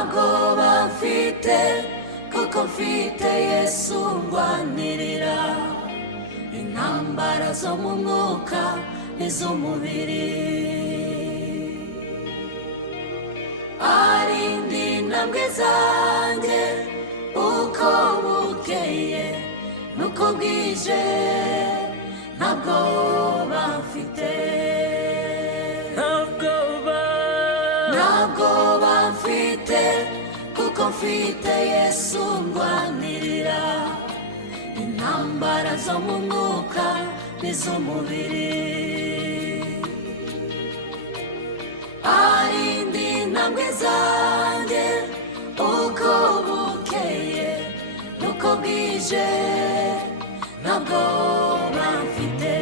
ntabwo bamfite kuko mfite Yesu ndwanirira intambara zo mu mwuka n'iz'umubiri. Arinda intambwe zanjye uko bukeye nuko bwije, ntabwo bamfite kuko mfite Yesu ndwanirira intambara zo mu mwuka n'iz'umubiri. Arinda intambwe zanjye uko bukeye nuko bwije, ntabwo bamfite.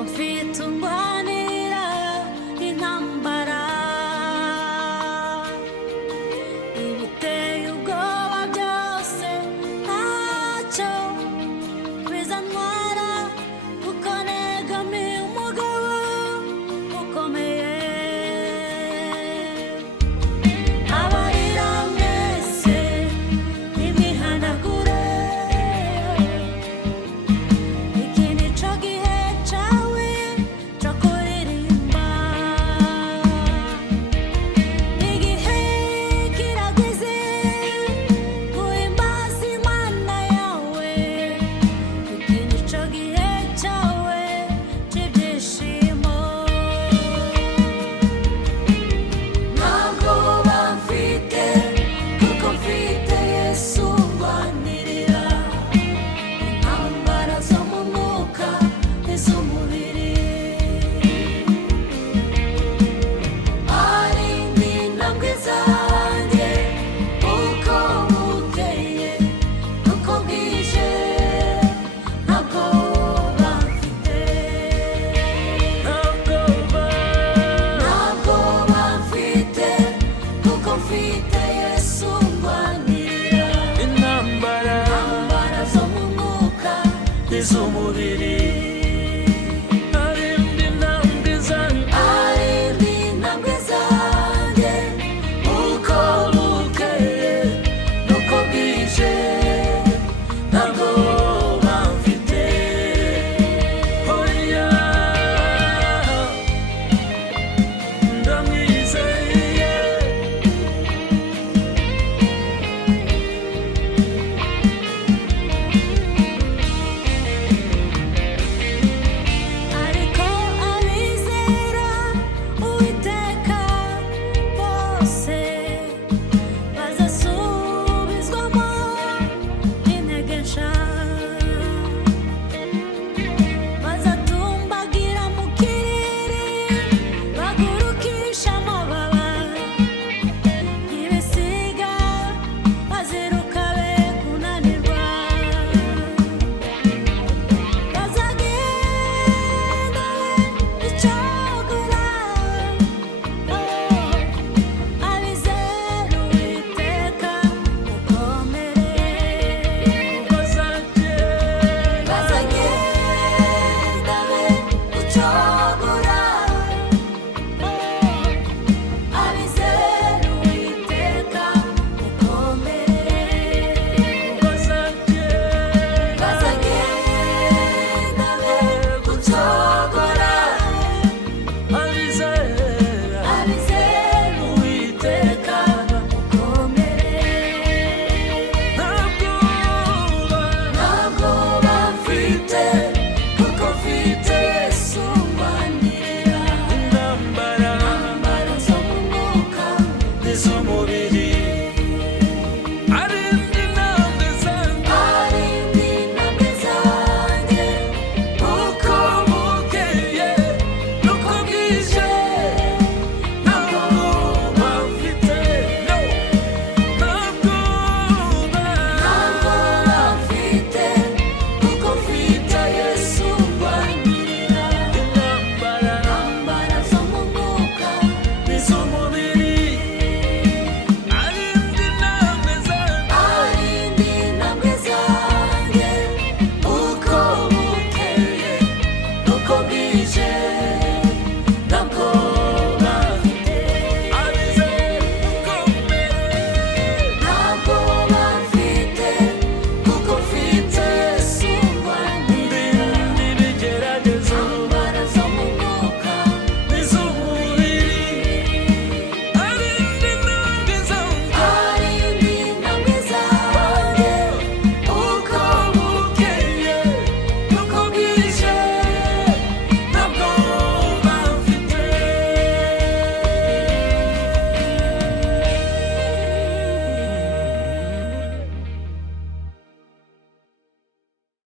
Mfite undwanirira intambara, ibiteye ubwoba byose ntacyo bizantwara, kuko negamiye umugabo ukomeye. Abarira mwese nimihanagure, iki nico gihe cawe co kuririmba. Igihe kirageze guhimbaza Imana yawe, iki nico gihe cawe c'ibyishimo. Ntabwo bamfite kuko mfite Yesu ndwanirira intambara zo mu mwuka n'iz'umubiri. Arinda intambwe zanjye uko bukeye nuko bwije, ntabwo bamfite kuko mfite Yesu ndwanirira intambara zo mu mwuka n'iz'umubiri. Arinda intambwe zanjye uko bukeye nuko bwije, ntabwo bamfite. Oya, ndamwizeye. Ariko abizera Uwiteka bose bazasubizwamo intege nshya, bazatumbagira mu kirere bagurukisha amababa y'ibisiga, baziruka be kunanirwa, bazagenda icogora. Abizera Uwiteka mukomere, bazagenda be icogora. Abizera Uwiteka mukomere, bazagenda be icogora. Abizera Uwiteka mukomere. Ntabwo bamfite